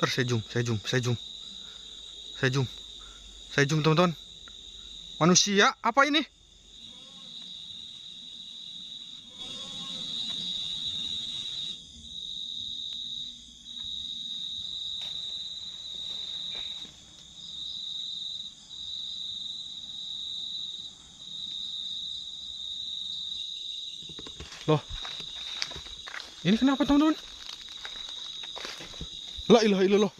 Ntar saya zoom, saya zoom teman-teman. Manusia apa ini? Loh, ini kenapa teman-teman? La ilaha illallah.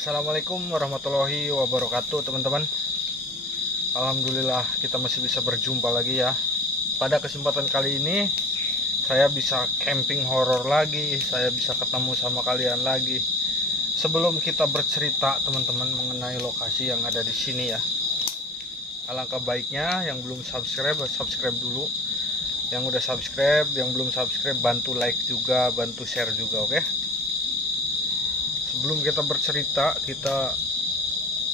Assalamualaikum warahmatullahi wabarakatuh teman-teman. Alhamdulillah kita masih bisa berjumpa lagi ya. Pada kesempatan kali ini saya bisa camping horor lagi, saya bisa ketemu sama kalian lagi. Sebelum kita bercerita teman-teman mengenai lokasi yang ada di sini ya, alangkah baiknya yang belum subscribe dulu. Yang udah subscribe, yang belum subscribe bantu like juga, bantu share juga, oke? Sebelum kita bercerita, kita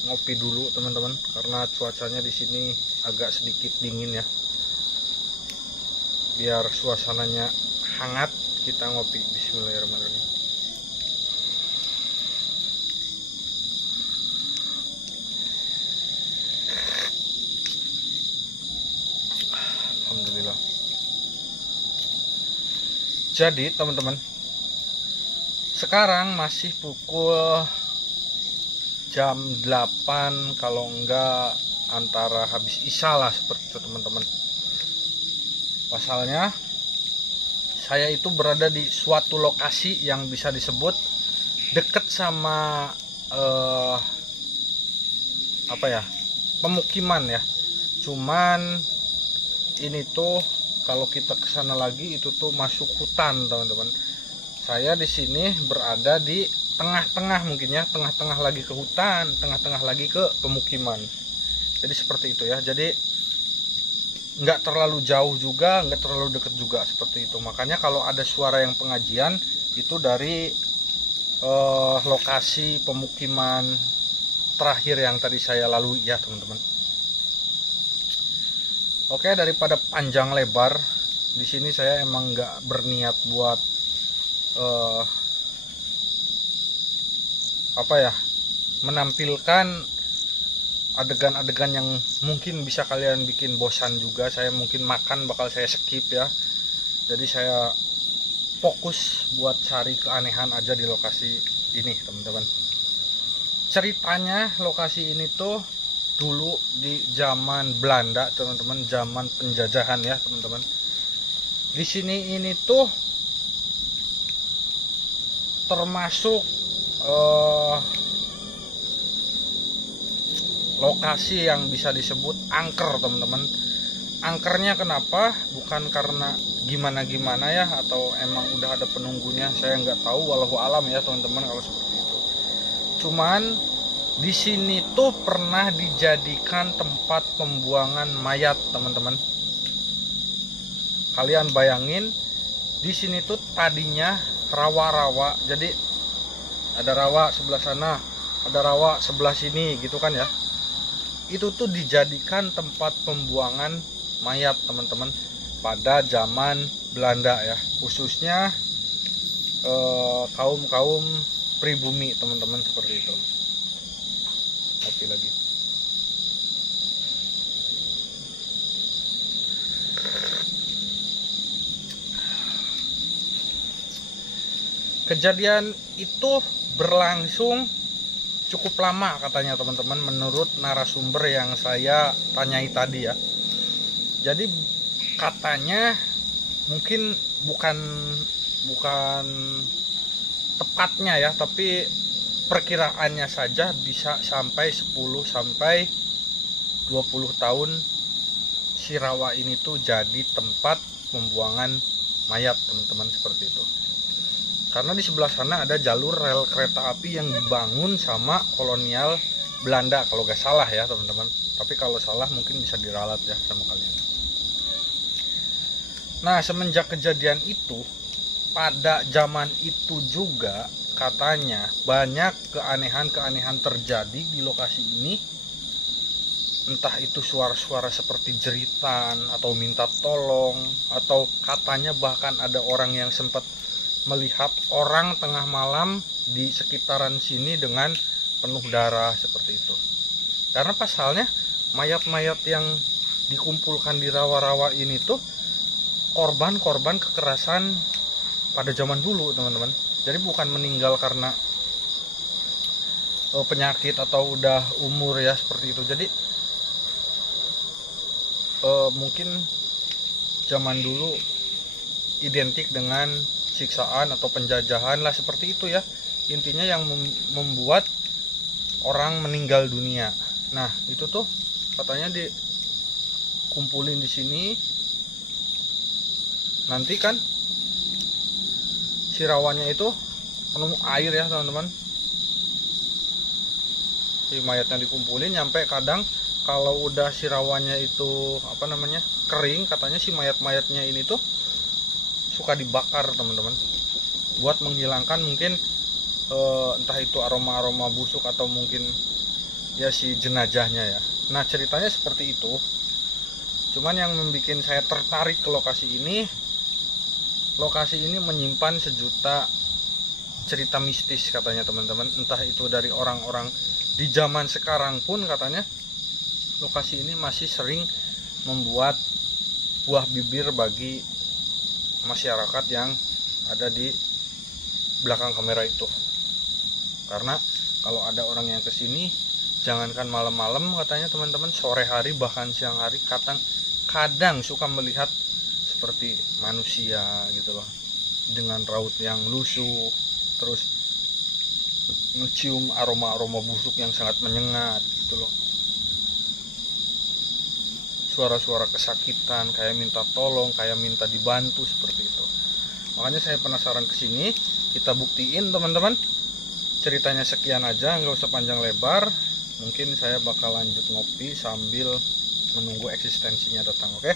ngopi dulu teman-teman, karena cuacanya di sini agak sedikit dingin ya. Biar suasananya hangat, kita ngopi. Bismillahirrahmanirrahim. Alhamdulillah. Jadi teman-teman, sekarang masih pukul jam 8, kalau enggak antara habis isya lah, seperti itu teman-teman. Pasalnya saya itu berada di suatu lokasi yang bisa disebut deket sama pemukiman ya. Cuman ini tuh kalau kita kesana lagi itu tuh masuk hutan teman-teman. Saya di sini berada di tengah-tengah, mungkin ya, tengah-tengah lagi ke hutan, tengah-tengah lagi ke pemukiman. Jadi seperti itu ya. Jadi nggak terlalu jauh juga, nggak terlalu dekat juga, seperti itu. Makanya kalau ada suara yang pengajian itu dari lokasi pemukiman terakhir yang tadi saya lalui ya teman-teman. Oke, daripada panjang lebar, di sini saya emang nggak berniat buat menampilkan adegan-adegan yang mungkin bisa kalian bikin bosan juga. Saya mungkin makan bakal saya skip ya. Jadi saya fokus buat cari keanehan aja di lokasi ini teman-teman. Ceritanya lokasi ini tuh dulu di zaman Belanda teman-teman, zaman penjajahan ya teman-teman. Di sini ini tuh termasuk lokasi yang bisa disebut angker teman-teman. Angkernya kenapa? Bukan karena gimana-gimana ya, atau emang udah ada penunggunya, saya nggak tahu, wallahu alam ya teman-teman kalau seperti itu. Cuman di sini tuh pernah dijadikan tempat pembuangan mayat teman-teman. Kalian bayangin, di sini tuh tadinya rawa-rawa. Jadi ada rawa sebelah sana, ada rawa sebelah sini gitu kan ya. Itu tuh dijadikan tempat pembuangan mayat teman-teman pada zaman Belanda ya, khususnya kaum pribumi teman-teman, seperti itu. Oke lagi. Kejadian itu berlangsung cukup lama katanya teman-teman, menurut narasumber yang saya tanyai tadi ya. Jadi katanya mungkin bukan tepatnya ya, tapi perkiraannya saja bisa sampai 10 sampai 20 tahun si rawa ini tuh jadi tempat pembuangan mayat teman-teman, seperti itu. Karena di sebelah sana ada jalur rel kereta api yang dibangun sama kolonial Belanda kalau gak salah ya teman-teman. Tapi kalau salah mungkin bisa diralat ya sama kalian. Nah, semenjak kejadian itu, pada zaman itu juga katanya banyak keanehan-keanehan terjadi di lokasi ini. Entah itu suara-suara seperti jeritan atau minta tolong, atau katanya bahkan ada orang yang sempat melihat orang tengah malam di sekitaran sini dengan penuh darah, seperti itu. Karena pasalnya mayat-mayat yang dikumpulkan di rawa-rawa ini tuh korban-korban kekerasan pada zaman dulu teman-teman. Jadi bukan meninggal karena penyakit atau udah umur ya, seperti itu. Jadi mungkin zaman dulu identik dengan siksaan atau penjajahan lah, seperti itu ya. Intinya yang membuat orang meninggal dunia. Nah itu tuh katanya dikumpulin di sini, nanti kan si rawannya itu penuh air ya teman-teman. Si mayatnya dikumpulin, nyampe kadang kalau udah si rawannya itu kering, katanya si mayat-mayatnya ini tuh suka dibakar teman-teman, buat menghilangkan mungkin entah itu aroma-aroma busuk atau mungkin ya si jenazahnya ya. Nah ceritanya seperti itu. Cuman yang membuat saya tertarik ke lokasi ini menyimpan sejuta cerita mistis katanya teman-teman. Entah itu dari orang-orang di zaman sekarang pun katanya lokasi ini masih sering membuat buah bibir bagi masyarakat yang ada di belakang kamera itu. Karena kalau ada orang yang kesini, jangankan malam-malam katanya teman-teman, sore hari bahkan siang hari kadang suka melihat seperti manusia gitu loh, dengan raut yang lusuh, terus mencium aroma-aroma busuk yang sangat menyengat gitu loh. Suara-suara kesakitan, kayak minta tolong, kayak minta dibantu, seperti itu. Makanya saya penasaran kesini, kita buktiin teman-teman. Ceritanya sekian aja, nggak usah panjang lebar. Mungkin saya bakal lanjut ngopi sambil menunggu eksistensinya datang, oke?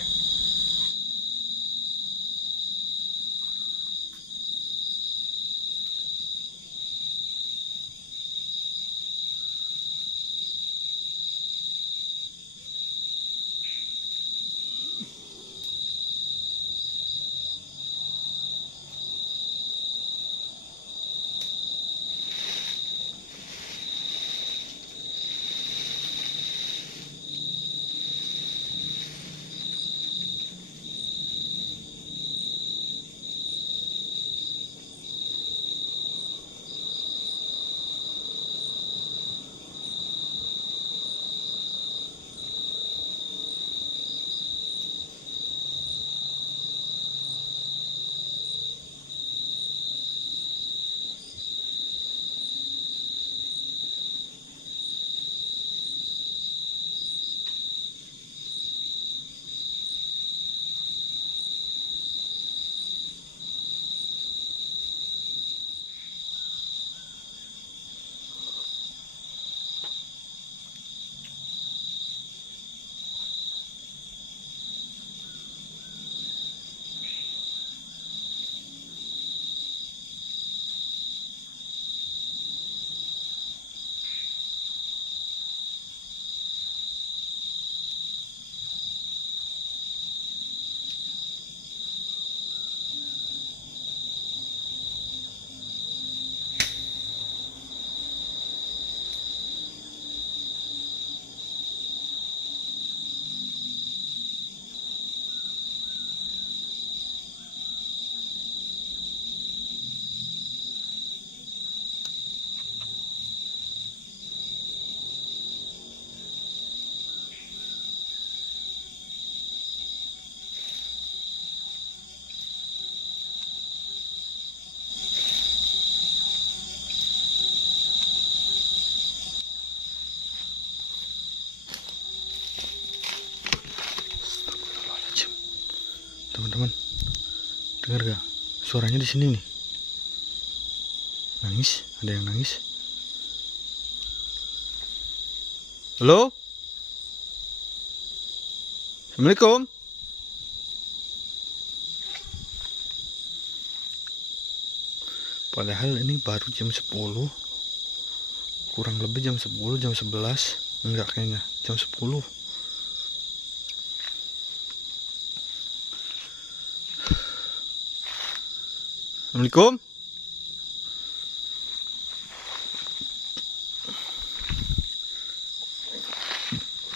Teman-teman, dengar gak suaranya di sini nih? Nangis, ada yang nangis. Halo? Assalamualaikum. Padahal ini baru jam 10, kurang lebih jam 10, jam 11. Enggak, kayaknya jam 10. Assalamualaikum.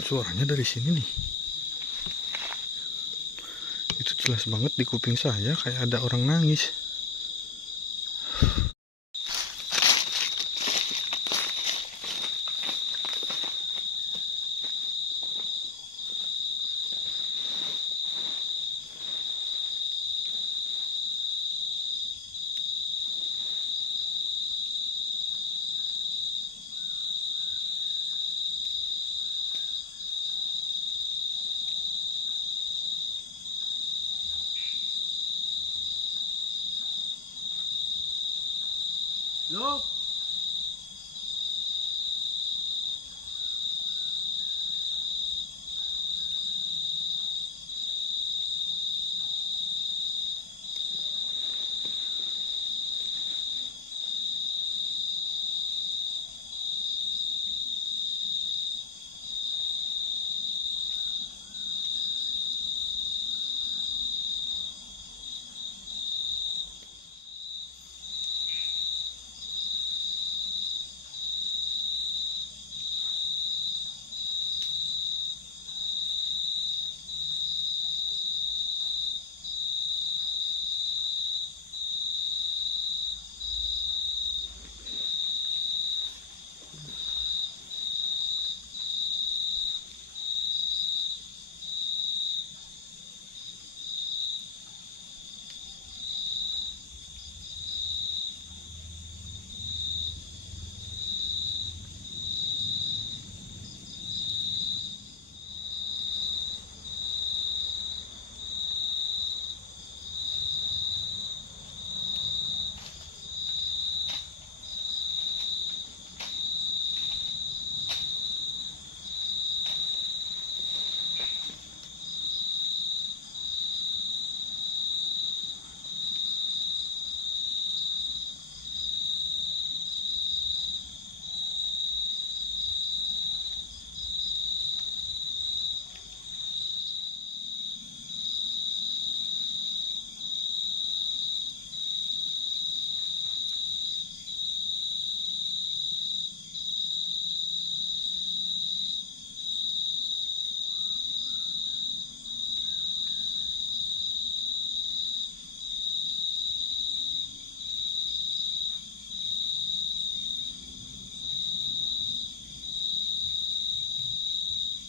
Suaranya dari sini nih. Itu jelas banget di kuping saya, kayak ada orang nangis. Loh.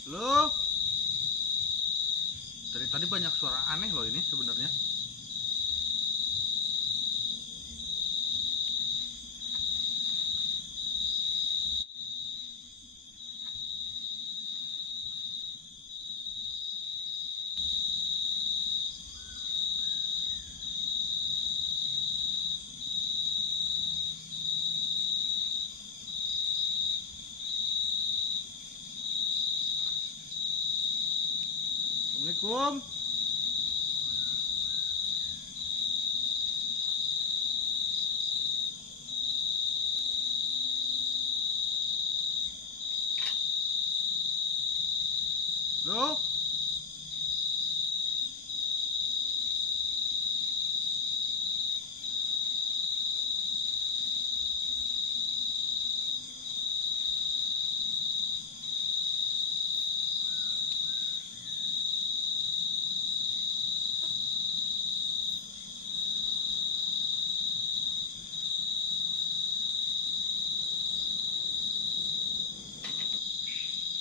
Loh. Dari tadi banyak suara aneh loh ini sebenarnya. Assalamualaikum. Loh.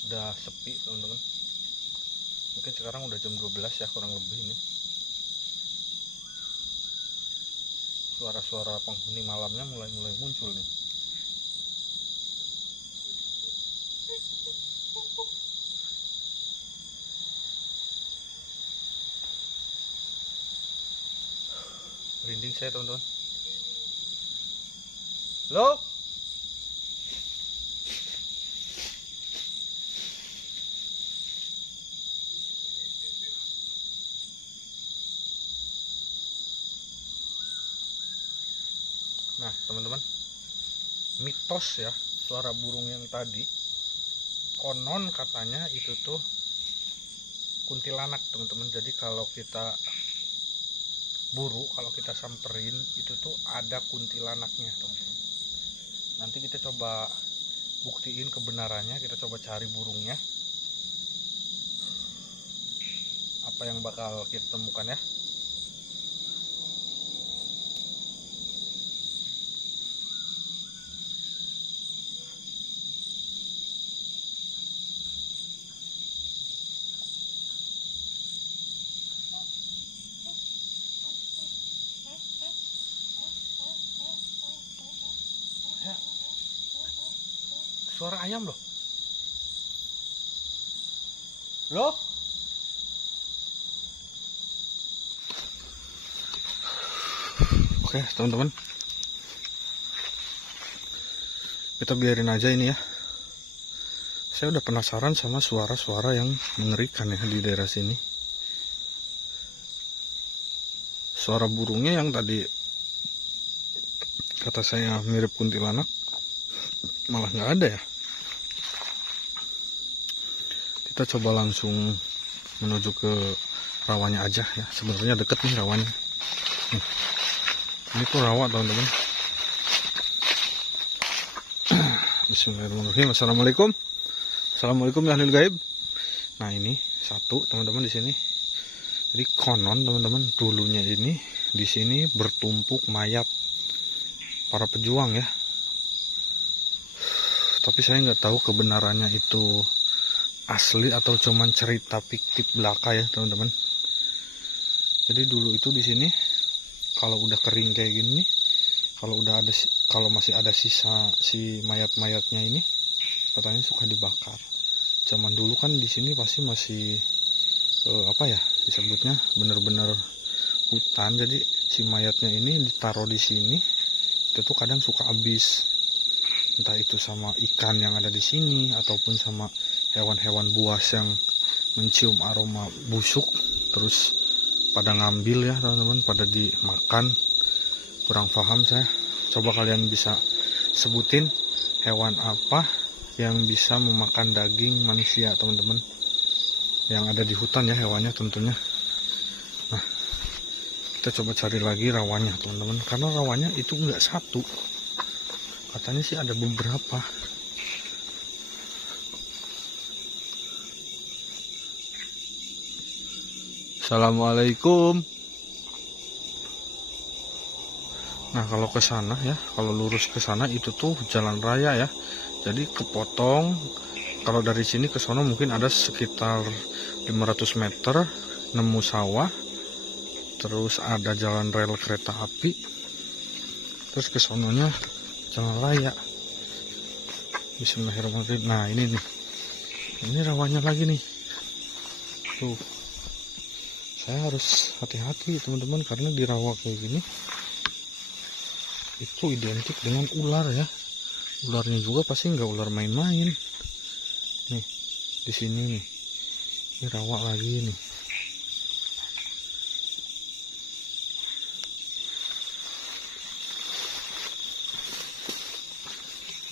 Udah sepi teman-teman, mungkin sekarang udah jam 12 ya kurang lebih ini. Suara-suara penghuni malamnya mulai muncul nih. Merinding saya teman-teman. Loh. Nah teman-teman, mitos ya, suara burung yang tadi konon katanya itu tuh kuntilanak teman-teman. Jadi kalau kita buru, kalau kita samperin itu tuh ada kuntilanaknya teman-teman. Nanti kita coba buktiin kebenarannya, kita coba cari burungnya, apa yang bakal kita temukan ya. Ya, suara ayam loh. Loh. Oke teman-teman, kita biarin aja ini ya. Saya udah penasaran sama suara-suara yang mengerikan ya di daerah sini. Suara burungnya yang tadi kata saya mirip kuntilanak malah nggak ada ya. Kita coba langsung menuju ke rawannya aja ya. Sebenarnya deket nih rawannya. Ini tuh rawa teman-teman. Bismillahirrahmanirrahim. Assalamualaikum. Assalamualaikum ya ahlul gaib. Nah ini satu teman-teman di sini. Jadi konon teman-teman dulunya ini di sini bertumpuk mayat para pejuang ya. Tapi saya nggak tahu kebenarannya itu asli atau cuman cerita fiktif belaka ya teman-teman. Jadi dulu itu di sini kalau udah kering kayak gini, kalau masih ada sisa si mayat-mayatnya ini, katanya suka dibakar. Zaman dulu kan di sini pasti masih apa ya disebutnya bener-bener hutan. Jadi si mayatnya ini ditaruh di sini, itu tuh kadang suka habis. Entah itu sama ikan yang ada di sini ataupun sama hewan-hewan buas yang mencium aroma busuk terus pada ngambil ya teman-teman, pada dimakan. Kurang paham saya. Coba kalian bisa sebutin hewan apa yang bisa memakan daging manusia teman-teman, yang ada di hutan ya hewannya tentunya. Nah kita coba cari lagi rawannya teman-teman, karena rawannya itu enggak satu, katanya sih ada beberapa. Assalamualaikum. Nah kalau ke sana ya, kalau lurus ke sana itu tuh jalan raya ya. Jadi kepotong. Kalau dari sini ke sana mungkin ada sekitar 500 meter, nemu sawah. Terus ada jalan rel kereta api. Terus ke sononya jalan raya. Bismillahirrahmanirrahim. Nah ini nih. Ini rawannya lagi nih. Tuh. Saya harus hati-hati teman-teman, karena di rawa kayak gini itu identik dengan ular ya. Ularnya juga pasti nggak ular main-main. Nih di sini nih, ini rawa lagi nih.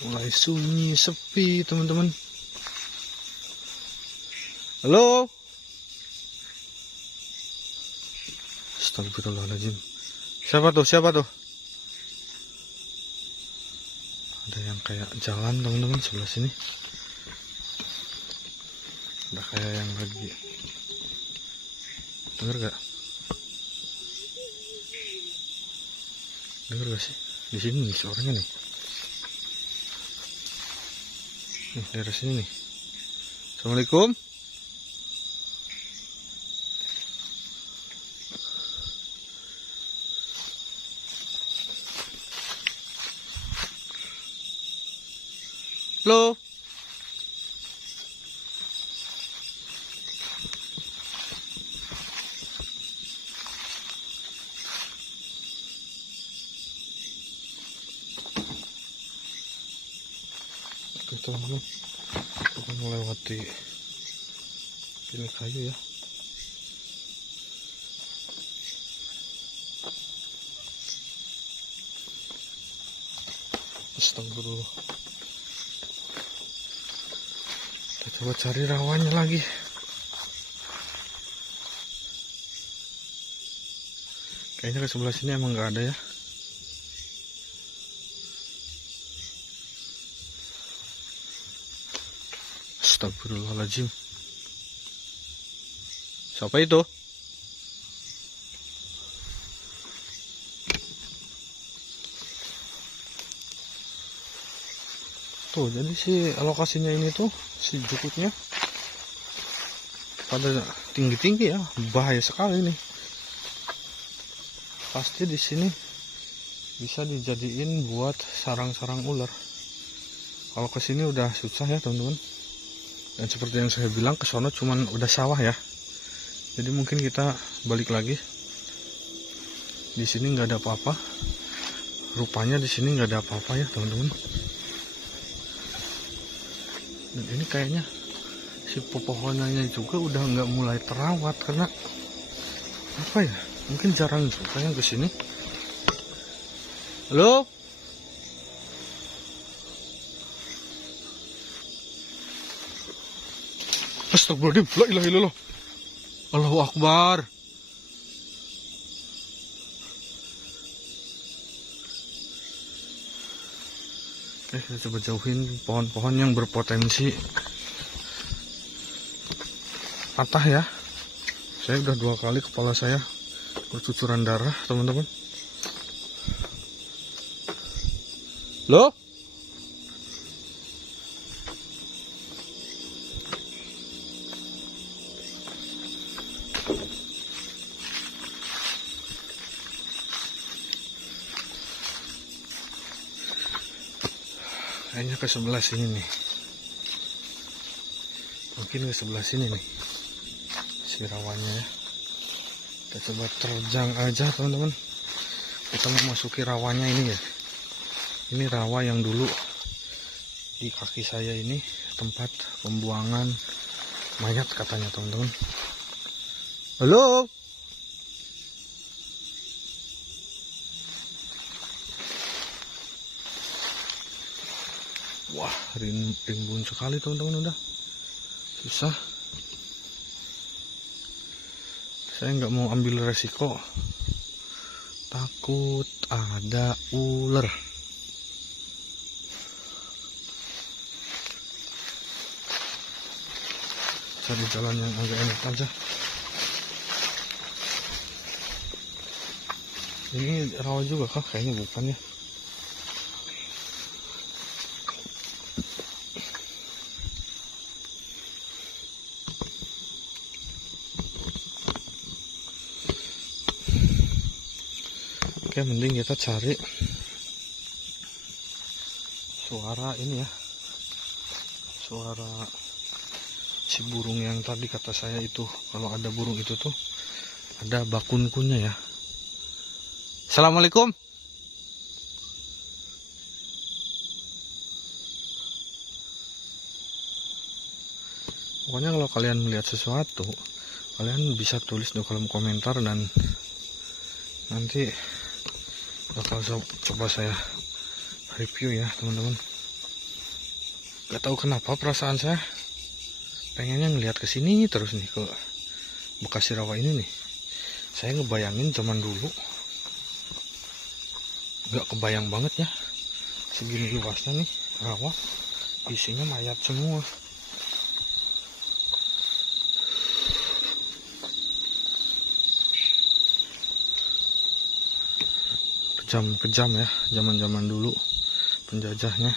Mulai sunyi sepi teman-teman. Halo. Astagfirullahaladzim. Siapa tuh? Ada yang kayak jalan teman-teman sebelah sini. Ada kayak yang lagi. Dengar gak? Dengar gak sih? Di sini nih suaranya nih. Nih daerah sini nih. Assalamualaikum. Halo. Oke teman-teman, kita melewati ini kayu ya. Astagfirullah. Kita coba cari rawannya lagi. Kayaknya ke sebelah sini emang nggak ada ya. Astagfirullahaladzim. Siapa itu? Tuh, jadi si lokasinya ini tuh, si jukutnya pada tinggi-tinggi ya, bahaya sekali nih. Pasti di sini bisa dijadiin buat sarang-sarang ular. Kalau ke sini udah susah ya teman-teman. Dan seperti yang saya bilang, ke sono cuman udah sawah ya. Jadi mungkin kita balik lagi. Di sini nggak ada apa-apa. Rupanya di sini nggak ada apa-apa ya teman-teman. Dan ini kayaknya si pepohonannya juga udah nggak mulai terawat karena apa ya? Mungkin jarang juga yang kesini. Halo? Astagfirullahaladzim, la ilaha illallah. Allahu Akbar. Kita coba jauhin pohon-pohon yang berpotensi patah ya. Saya udah 2 kali kepala saya bercucuran darah, teman-teman. Loh? Kayaknya ke sebelah sini nih. Mungkin ke sebelah sini nih si rawanya ya. Kita coba terjang aja, teman-teman. Kita memasuki rawanya ini ya. Ini rawa yang dulu di kaki saya ini tempat pembuangan mayat katanya, teman-teman. Halo? Wah, rimbun sekali, teman-teman. Udah susah. Saya nggak mau ambil resiko, takut ada ular. Cari jalan yang agak enak aja. Ini rawa juga kah? Kayaknya bukan ya. Oke, mending kita cari suara ini ya. Suara si burung yang tadi kata saya itu. Kalau ada burung itu tuh ada bakunkunya ya. Assalamualaikum. Pokoknya kalau kalian melihat sesuatu, kalian bisa tulis di kolom komentar dan nanti bakal coba saya review ya, teman-teman. Gak tahu kenapa perasaan saya pengennya ngelihat ke sini terus nih, ke Bekasi rawa ini nih. Saya ngebayangin zaman dulu, gak kebayang banget ya segini luasnya nih rawa, isinya mayat semua. Kejam ya, zaman-zaman dulu penjajahnya.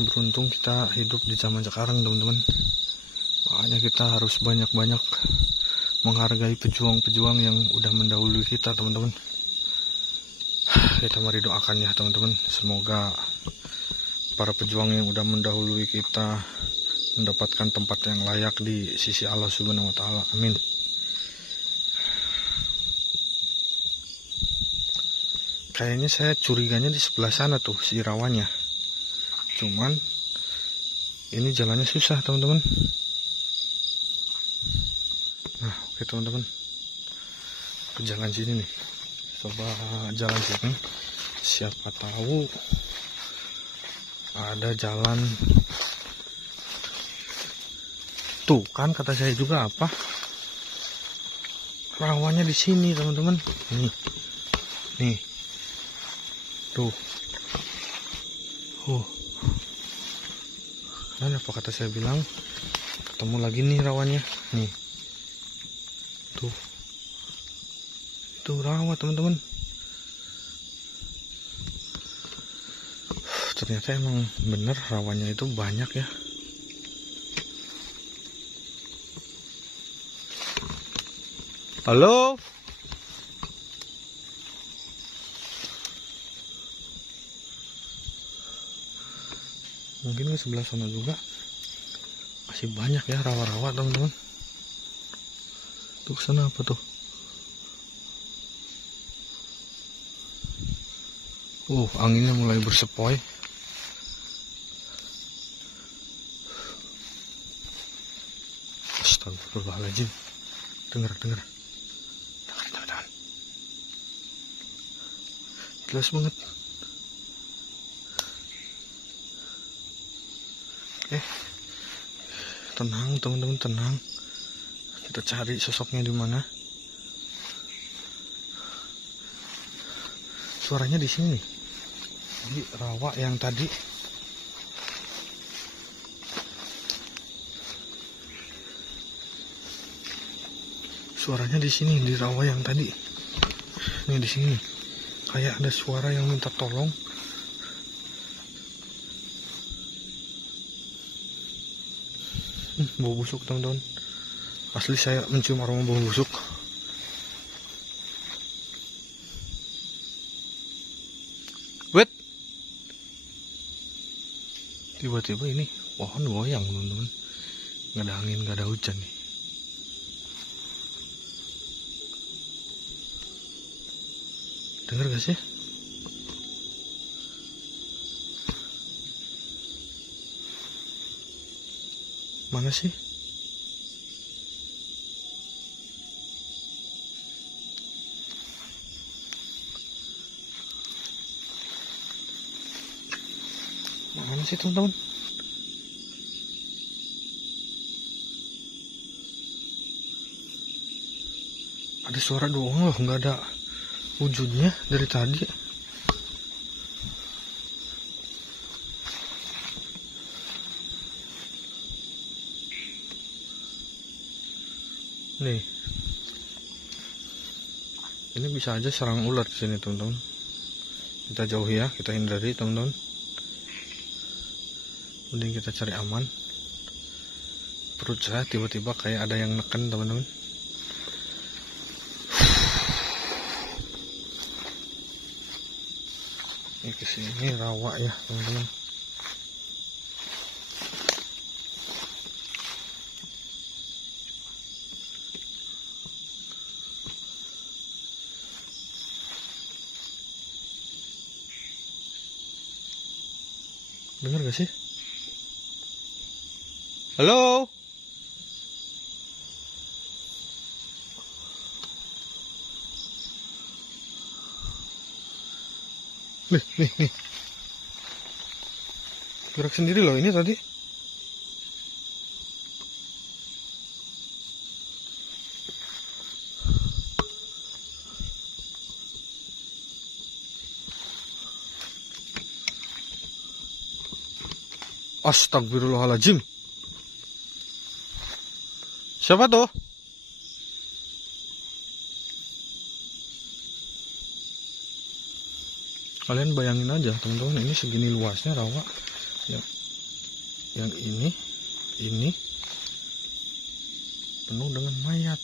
Beruntung kita hidup di zaman sekarang, teman-teman. Makanya kita harus banyak-banyak menghargai pejuang-pejuang yang udah mendahului kita, teman-teman. Kita mari doakan ya, teman-teman. Semoga para pejuang yang udah mendahului kita mendapatkan tempat yang layak di sisi Allah Subhanahu wa Ta'ala. Amin. Kayaknya saya curiganya di sebelah sana tuh si rawanya. Cuman ini jalannya susah, teman-teman. Nah, oke teman-teman. Ke jalan sini nih. Coba jalan sini. Siapa tahu ada jalan. Tuh kan kata saya juga apa? Rawanya di sini, teman-teman. Nih. Tuh. Dan apa kata saya bilang? Ketemu lagi nih rawannya. Nih. Tuh. Itu rawa, teman-teman. Ternyata emang bener rawanya itu banyak ya. Halo? Mungkin ke sebelah sana juga masih banyak ya rawa-rawa, teman-teman. Tuh sana apa tuh? Anginnya mulai bersepoi. Astagfirullahaladzim. Dengar teman-teman. Jelas banget. Tenang teman-teman, tenang. Kita cari sosoknya di mana. Suaranya di sini, di rawa yang tadi. Suaranya di sini, di rawa yang tadi. Nih di sini, kayak ada suara yang minta tolong. Bau busuk teman-teman. Asli saya mencium aroma bau busuk. Wait. Tiba-tiba ini pohon goyang teman-teman. Nggak ada angin, nggak ada hujan nih. Dengar gak sih? Mana sih? Mana sih teman-teman? Ada suara doang loh, nggak ada wujudnya dari tadi. Nih, ini bisa aja sarang ular di sini teman-teman. Kita jauhi ya, kita hindari teman-teman. Mending kita cari aman. Perut saya tiba-tiba kayak ada yang neken teman-teman. Ini kesini rawa ya teman-teman. Dengar gak sih? Halo? Nih. Gerak sendiri loh ini tadi. Astagfirullahaladzim. Siapa tuh? Kalian bayangin aja teman-teman, ini segini luasnya rawa. Yang ini penuh dengan mayat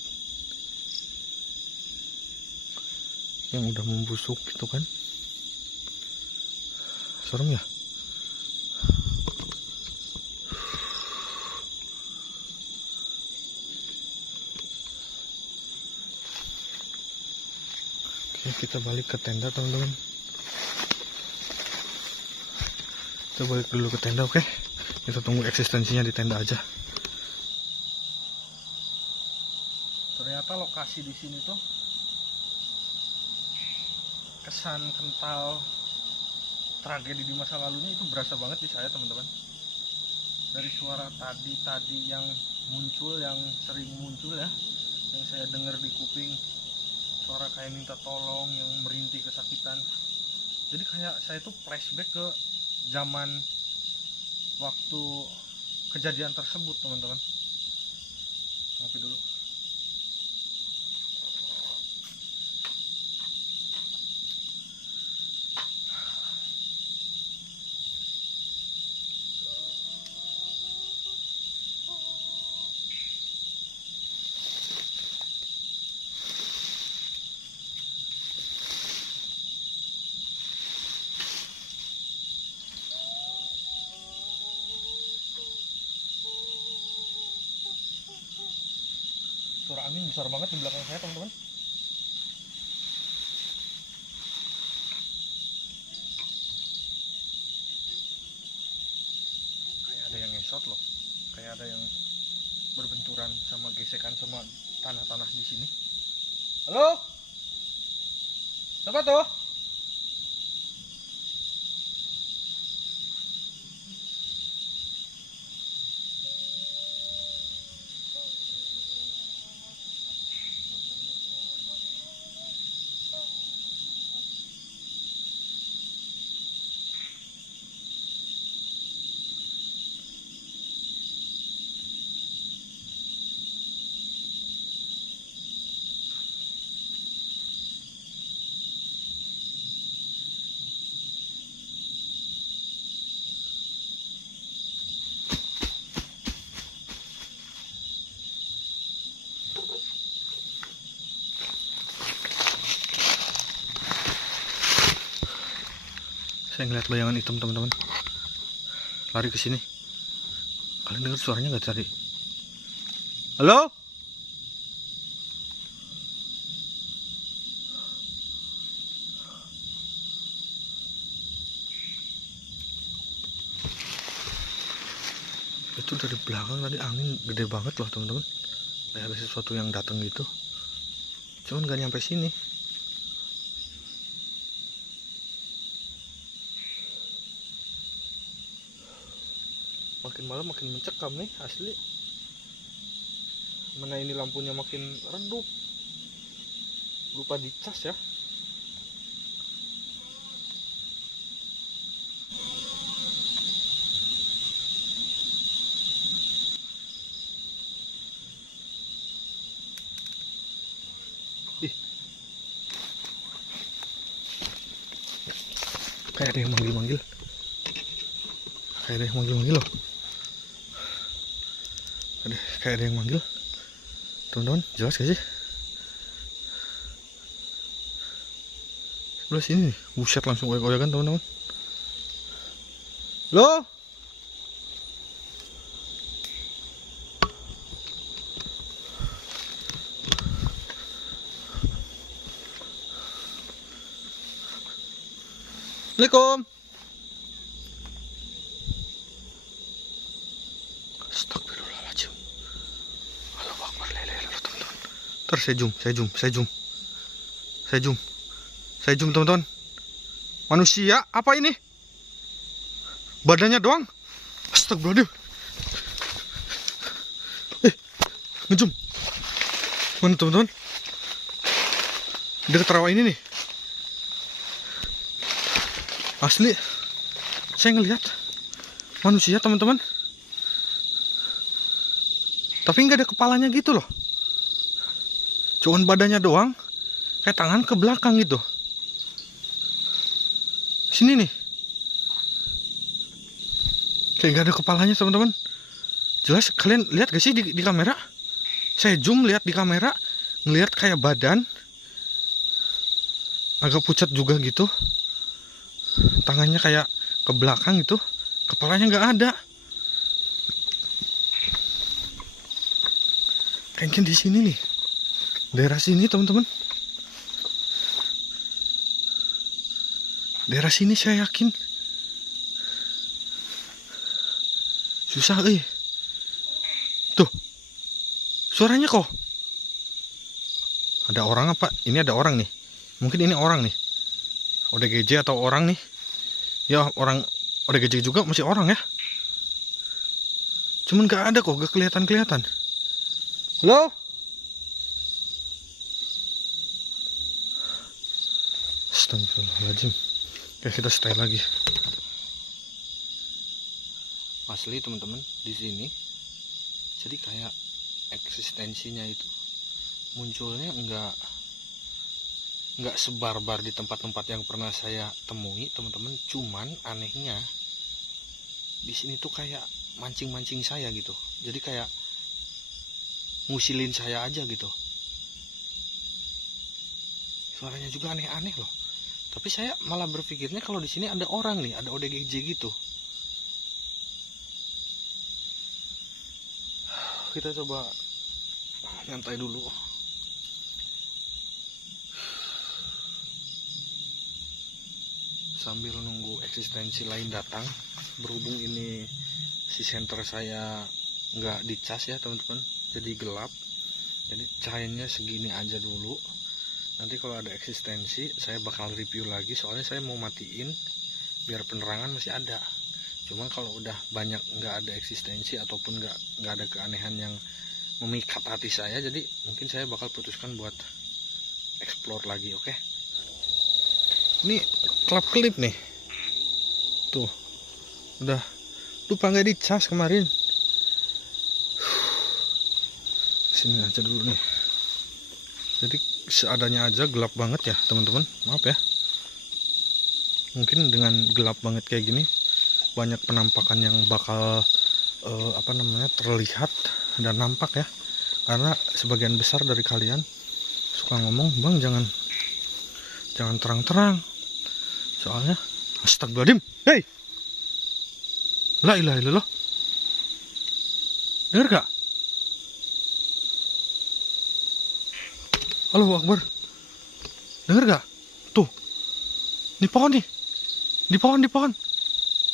yang udah membusuk gitu kan. Serem ya. Oke, kita balik ke tenda teman-teman. Kita balik dulu ke tenda, oke? Kita tunggu eksistensinya di tenda aja. Ternyata lokasi di sini tuh kesan kental tragedi di masa lalunya itu berasa banget di saya teman-teman. Dari suara tadi yang muncul, yang sering muncul ya, yang saya dengar di kuping, suara kayak minta tolong, yang merintih kesakitan. Jadi kayak saya tuh flashback ke zaman waktu kejadian tersebut teman-teman. Ngopi dulu. Suara angin besar banget di belakang saya teman-teman. Kayak ada yang ngesot loh, kayak ada yang berbenturan sama gesekan sama tanah-tanah di sini. Halo? Siapa tuh? Saya ngeliat bayangan hitam teman-teman, lari ke sini. Kalian dengar suaranya nggak tadi? Halo? Itu dari belakang tadi angin gede banget loh teman-teman. Kayak ada sesuatu yang datang gitu. Cuman nggak nyampe sini. Makin malam makin mencekam nih asli. Mana ini lampunya makin redup. Lupa dicas ya. Ih. Kayak ada yang manggil-manggil. Kayak ada yang manggil-manggil loh. Kayak ada yang manggil. Teman-teman, jelas gak sih? Sebelah sini nih. Buset, langsung goyang-goyangan teman-teman. Loh? Assalamualaikum. Astagfirullahaladzim. Allahu Akbar, la ilaha illallah teman-teman. Ntar saya zoom teman-teman. Manusia apa ini? Badannya doang. Astagfirullahaladzim. Ngezoom. Mana teman-teman? Dekat rawa ini nih. Asli, saya ngelihat manusia teman-teman. Tapi nggak ada kepalanya gitu loh. Cuman badannya doang, kayak tangan ke belakang gitu. Sini nih. Kayak nggak ada kepalanya teman-teman. Jelas kalian lihat gak sih di kamera? Saya zoom lihat di kamera, ngelihat kayak badan agak pucat juga gitu. Tangannya kayak ke belakang gitu, kepalanya nggak ada. Kayaknya di sini nih, daerah sini teman-teman. Daerah sini saya yakin. Susah Tuh, suaranya kok. Ada orang apa? Ini ada orang nih. Mungkin ini orang nih. ODGJ atau orang nih. Ya orang ODGJ juga masih orang ya. Cuman gak ada kok, gak kelihatan. Halo? Astagfirullahaladzim. Oke, kita stay lagi. Asli teman-teman, di sini jadi kayak eksistensinya itu munculnya nggak sebarbar di tempat-tempat yang pernah saya temui teman-teman. Cuman anehnya di sini tuh kayak mancing saya gitu. Jadi kayak ngusilin saya aja gitu. Suaranya juga aneh-aneh loh. Tapi saya malah berpikirnya kalau di sini ada orang nih, ada ODGJ gitu. Kita coba nyantai dulu. Sambil nunggu eksistensi lain datang. Berhubung ini si senter saya nggak dicas ya teman-teman, jadi gelap. Jadi cahayanya segini aja dulu. Nanti kalau ada eksistensi saya bakal review lagi, soalnya saya mau matiin biar penerangan masih ada. Cuma kalau udah banyak nggak ada eksistensi ataupun nggak ada keanehan yang memikat hati saya, jadi mungkin saya bakal putuskan buat explore lagi. Oke, ini kelap-kelip nih tuh, udah lupa nggak dicas kemarin. Sini aja dulu nih, jadi seadanya aja, gelap banget ya teman-teman, maaf ya. Mungkin dengan gelap banget kayak gini banyak penampakan yang bakal terlihat dan nampak ya, karena sebagian besar dari kalian suka ngomong, bang jangan terang-terang, soalnya astagfirullahaladzim, hei, la ilaha illallah, denger gak? Allahu Akbar, denger gak? Tuh, di pohon nih, di pohon,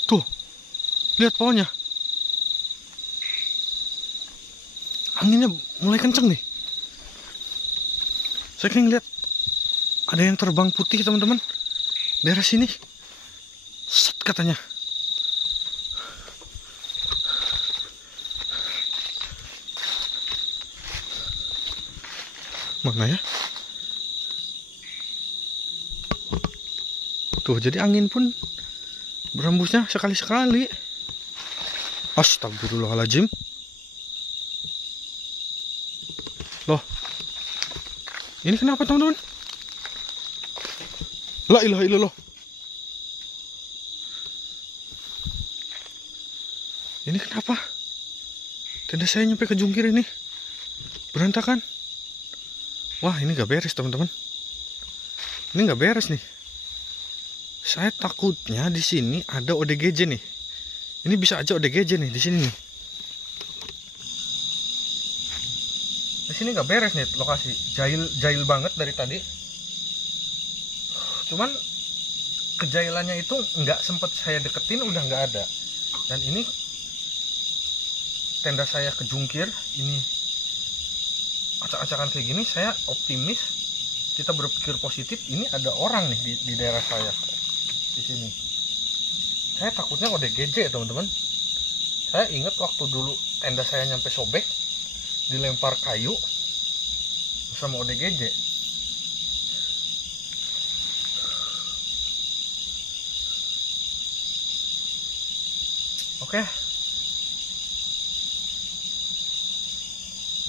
tuh, lihat pohonnya, anginnya mulai kenceng nih. Saya kayak ngeliat ada yang terbang putih teman-teman, daerah sini, set katanya. Mana ya? Tuh, jadi angin pun berembusnya sekali-sekali. Astagfirullahaladzim. Loh, ini kenapa teman-teman? La ilaha illallah. Ini kenapa? Tenda saya nyampe ke jungkir ini berantakan. Wah, ini gak beres teman-teman. Ini gak beres nih. Saya takutnya di sini ada ODGJ nih. Ini bisa aja ODGJ nih di sini nih. Di sini gak beres nih lokasi. Jahil banget dari tadi. Cuman kejailannya itu nggak sempet saya deketin, udah nggak ada. Dan ini tenda saya kejungkir, ini acak-acakan kayak gini, saya optimis, kita berpikir positif, ini ada orang nih di daerah saya di sini. Saya takutnya ODGJ teman-teman. Saya ingat waktu dulu tenda saya nyampe sobek, dilempar kayu sama ODGJ. Oke,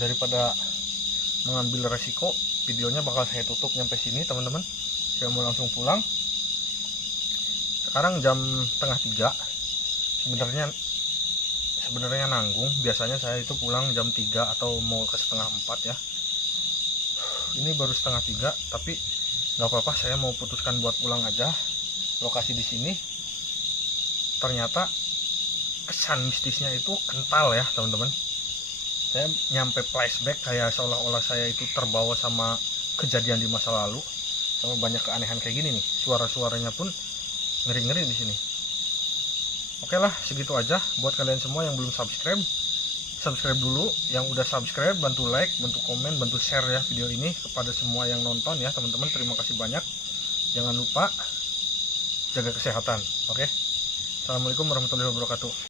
daripada mengambil resiko, videonya bakal saya tutup nyampe sini teman-teman. Saya mau langsung pulang. Sekarang jam 2:30. Sebenarnya nanggung. Biasanya saya itu pulang jam 3 atau mau ke 3:30 ya. Ini baru 2:30, tapi nggak apa-apa. Saya mau putuskan buat pulang aja. Lokasi di sini ternyata kesan mistisnya itu kental ya teman-teman. Saya nyampe flashback kayak seolah-olah saya itu terbawa sama kejadian di masa lalu, sama banyak keanehan kayak gini nih. Suara-suaranya pun ngeri-ngeri di sini. Oke lah, segitu aja. Buat kalian semua yang belum subscribe dulu. Yang udah subscribe, bantu like, bantu komen, bantu share ya video ini kepada semua yang nonton ya teman-teman. Terima kasih banyak. Jangan lupa jaga kesehatan. Oke. Assalamualaikum warahmatullahi wabarakatuh.